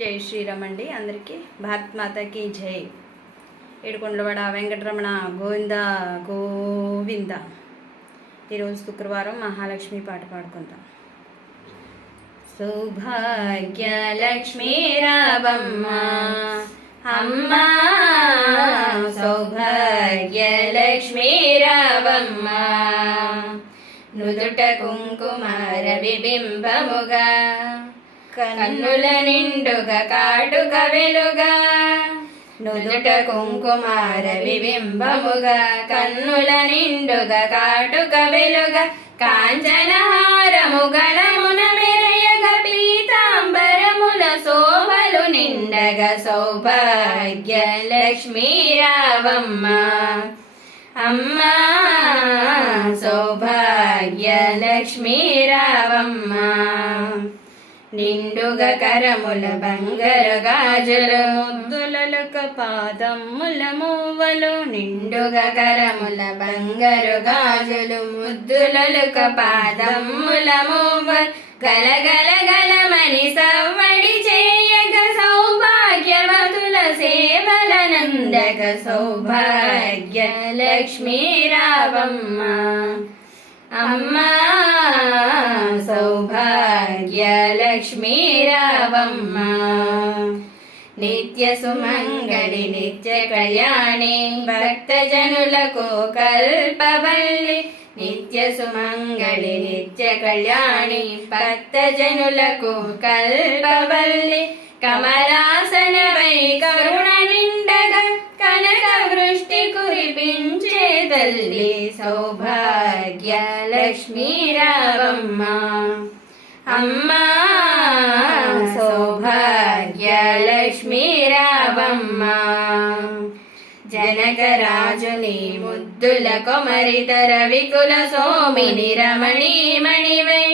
జై శ్రీరామ్ అండి. అందరికీ భారత్ మాతకి జై. ఏడుకొండలవాడ వెంకటరమణ గోవింద గోవింద. ఈరోజు శుక్రవారం మహాలక్ష్మి పాట పాడుకుందాం. సౌభాగ్య లక్ష్మీ రావమ్మ అమ్మా, సౌభాగ్య లక్ష్మీ రావమ్మ, నుదుట కుంకుమార విబింబముగా, కన్నుల నిండుగా కాటుక వెలుగా, నుదుట కుంకుమార విబింబముగా, కన్నుల నిండుగా కాటుక వెలుగా, కాంచనహారము గళమున మెరయగ, పీతాంబరముల శోభలు నిండగ, సౌభాగ్య లక్ష్మీ రావమ్మ అమ్మా, సౌభాగ్య లక్ష్మీ రావమ్మ, నిండుగా కరముల బంగారు గాజులు, ముద్దులక పాదముల మూవలు, నిండుగా కరముల బంగారు గాజులు, ముద్దులక పాదముల మూవలు, గలగల గలమని సవ్వడి చేయగ, సౌభాగ్యవతుల సేవలనందగ, సౌభాగ్య లక్ష్మీ రావమ్మ అమ్మా, సౌభాగ్య లక్ష్మీ రావమ్మ, నిత్య సుమంగళి నిత్య కళ్యాణి, భక్తజనులకు కల్పవల్లి, నిత్య సుమంగళి నిత్య కళ్యాణి, భక్తజనులకు కల్పవల్లి, కమలాసనవై కరుణ నిండగా, కనక వృష్టి కురిపించే తల్లి, సౌభాగ్య లక్ష్మీ రావమ్మ అమ్మా, సౌభాగ్య లక్ష్మీ రావమ్మ, జనకరాజుని ముద్దుల కొమరితర వికుల సోమిని రమణీమణివై,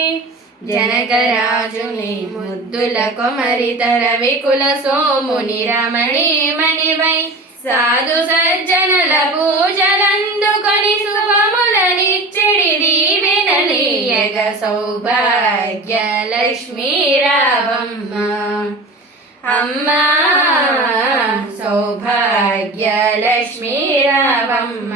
జనకరాజుని ముద్దుల కొమరితర వికుల సోముని రమణీమణివై, సాధు సజ్జనుల పూజలందుకొని శుభములనిచ్చెడి దీవెనలీయగ, సౌభాగ్య లక్ష్మీ రావమ్మ అమ్మా, సౌభాగ్య లక్ష్మీ రావమ్మ,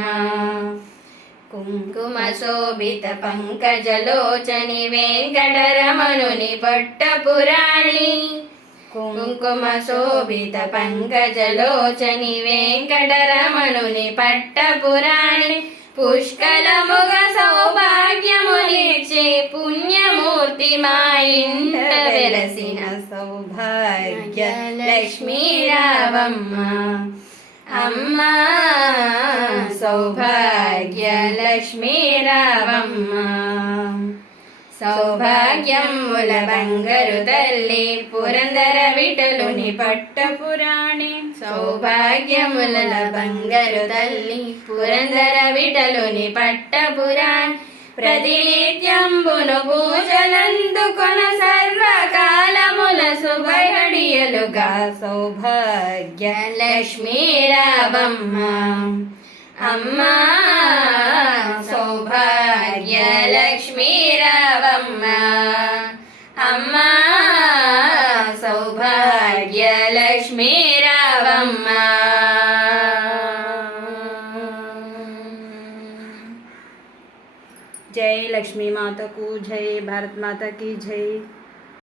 కుంకుమ శోభిత పంకజలోచని వెంకటరమణుని పట్టపురాణి, కుంకుమ శోభిత పంకజలోచని వెంకటరమణుని పట్టపురాణి, పుష్కలముగ సౌభాగ్యమునిచ్చే పుణ్యమూర్తి మా ఇంట వెలసిన, సౌభాగ్య లక్ష్మీ రావమ్మ అమ్మా, సౌభాగ్య లక్ష్మీ రావమ్మ, సౌభాగ్యముల బంగారు తల్లి పురందర విఠలుని పట్టపురాణి, సౌభాగ్యముల బంగారు తల్లి పురందర విఠలుని పట్టపురాణి, ప్రతినిత్యంబును పూజలందుకొన సర్వకాలముల శుభఘడియలుగా, సౌభాగ్య లక్ష్మీ రావమ్మ అమ్మా, సౌభాగ్య లక్ష్మీ రావమ్మ అమ్మా, సౌభాగ్య లక్ష్మీ రావమ్మ. జై లక్ష్మీ మాతకు జై, భారత్ మాత की जय.